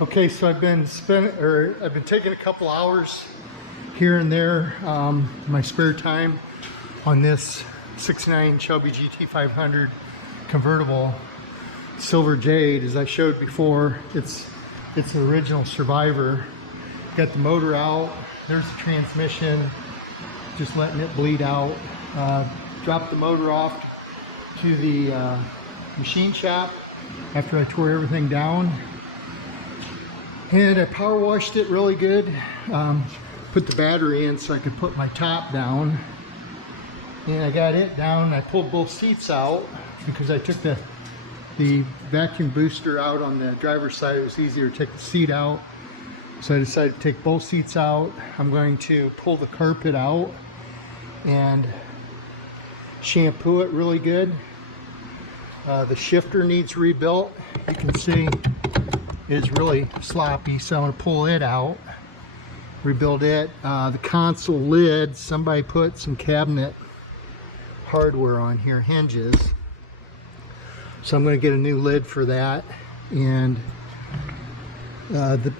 Okay, so I've been taking a couple hours here and there, my spare time on this '69 Shelby GT500 convertible silver jade. As I showed before, it's the original survivor. Got the motor out. There's the transmission, just letting it bleed out. Dropped the motor off to the machine shop after I tore everything down. And I power washed it really good. Put the battery in so I could put my top down. And I got it down. I pulled both seats out because I took the vacuum booster out on the driver's side. It was easier to take the seat out. So I decided to take both seats out. I'm going to pull the carpet out and shampoo it really good. The shifter needs rebuilt. You can see it's really sloppy, so I'm going to pull it out, rebuild it. The console lid, somebody put some cabinet hardware on here, hinges. So I'm going to get a new lid for that. And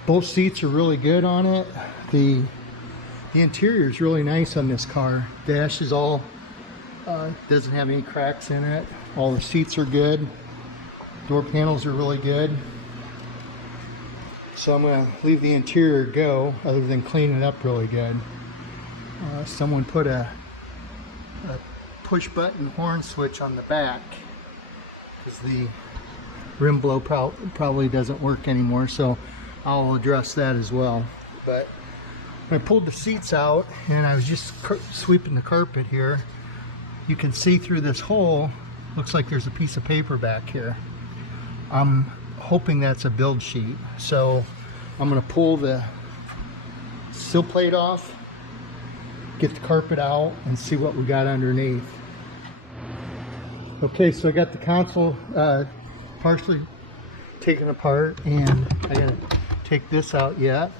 both seats are really good on it. The interior is really nice on this car. Dash is all, doesn't have any cracks in it. All the seats are good. Door panels are really good. So I'm going to leave the interior go, other than clean it up really good. Someone put a push button horn switch on the back because the rim blow probably doesn't work anymore, so I'll address that as well. But when I pulled the seats out and I was just sweeping the carpet here, you can see through this hole. Looks like there's a piece of paper back here. I'm hoping that's a build sheet. So I'm going to pull the sill plate off, get the carpet out, and see what we got underneath. Okay, so I got the console partially taken apart, and I got to take this out yet.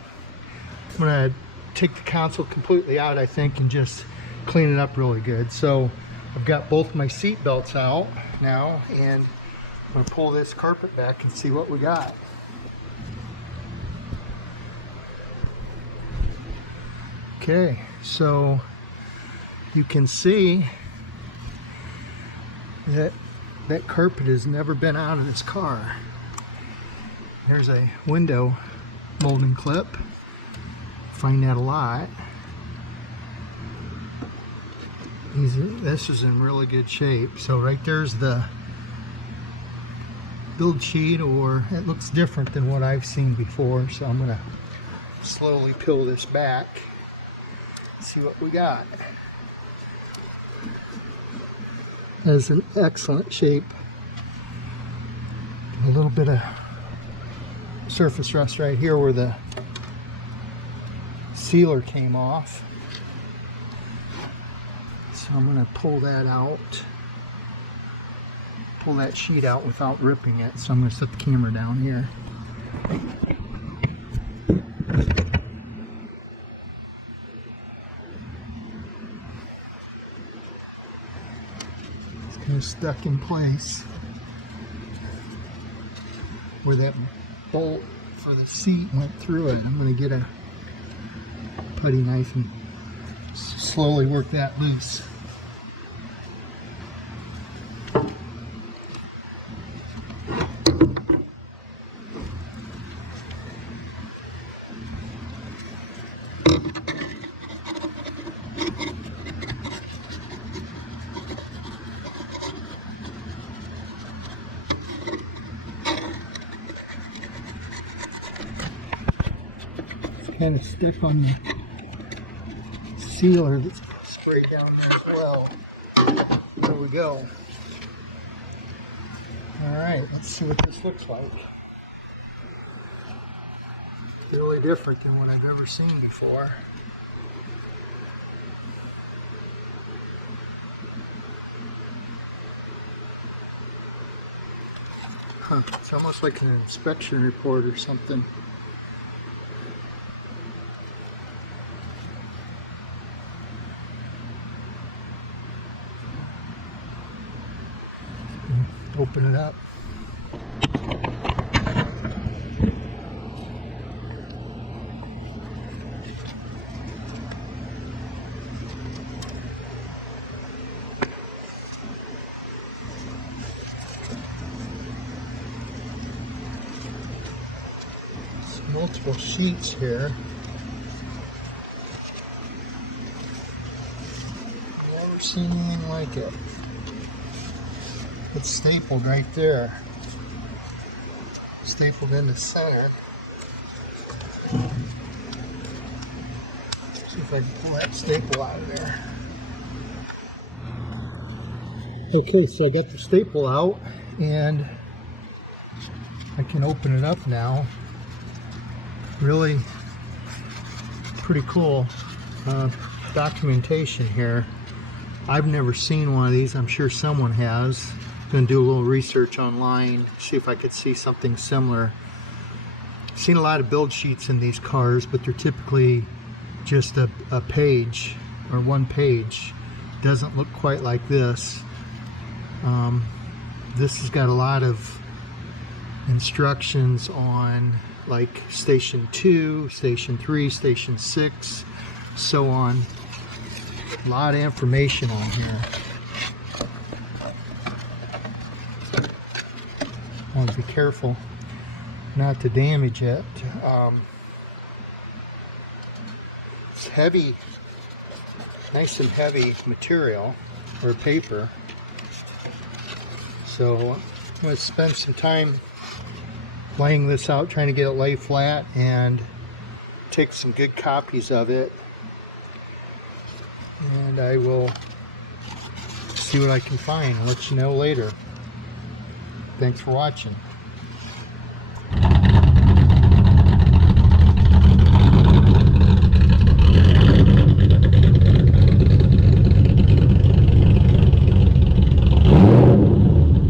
I'm going to take the console completely out, I think, and just clean it up really good. So I've got both my seat belts out now, and I'm going to pull this carpet back and see what we got. Okay, so you can see that that carpet has never been out of this car. There's a window molding clip. Find that a lot. This is in really good shape. So right there's the build sheet, or it looks different than what I've seen before. So I'm gonna slowly peel this back, see what we got. That's an excellent shape. A little bit of surface rust right here where the sealer came off. So I'm going to pull that out, pull that sheet out without ripping it. So I'm going to set the camera down here. It's kind of stuck in place where that bolt for the seat went through it. I'm going to get a putty knife and slowly work that loose. Kind of stick on the sealer that's sprayed down there as well. There we go. Alright, let's see what this looks like. Really different than what I've ever seen before. Huh, it's almost like an inspection report or something. Open it up. multiple sheets here. Never seen anything like it. It's stapled right there. Stapled in the center. See if I can pull that staple out of there. Okay, so I got the staple out and I can open it up now. Really pretty cool documentation here. I've never seen one of these. I'm sure someone has. Going to do a little research online, see if I could see something similar. I've seen a lot of build sheets in these cars, but they're typically just a page or one page. Doesn't look quite like this. This has got a lot of instructions on like station 2, station 3, station 6, so on. A lot of information on here. I want to be careful not to damage it. It's heavy, nice and heavy material or paper. So I'm going to spend some time laying this out, trying to get it lay flat, and take some good copies of it, and I will see what I can find and let you know later. Thanks for watching.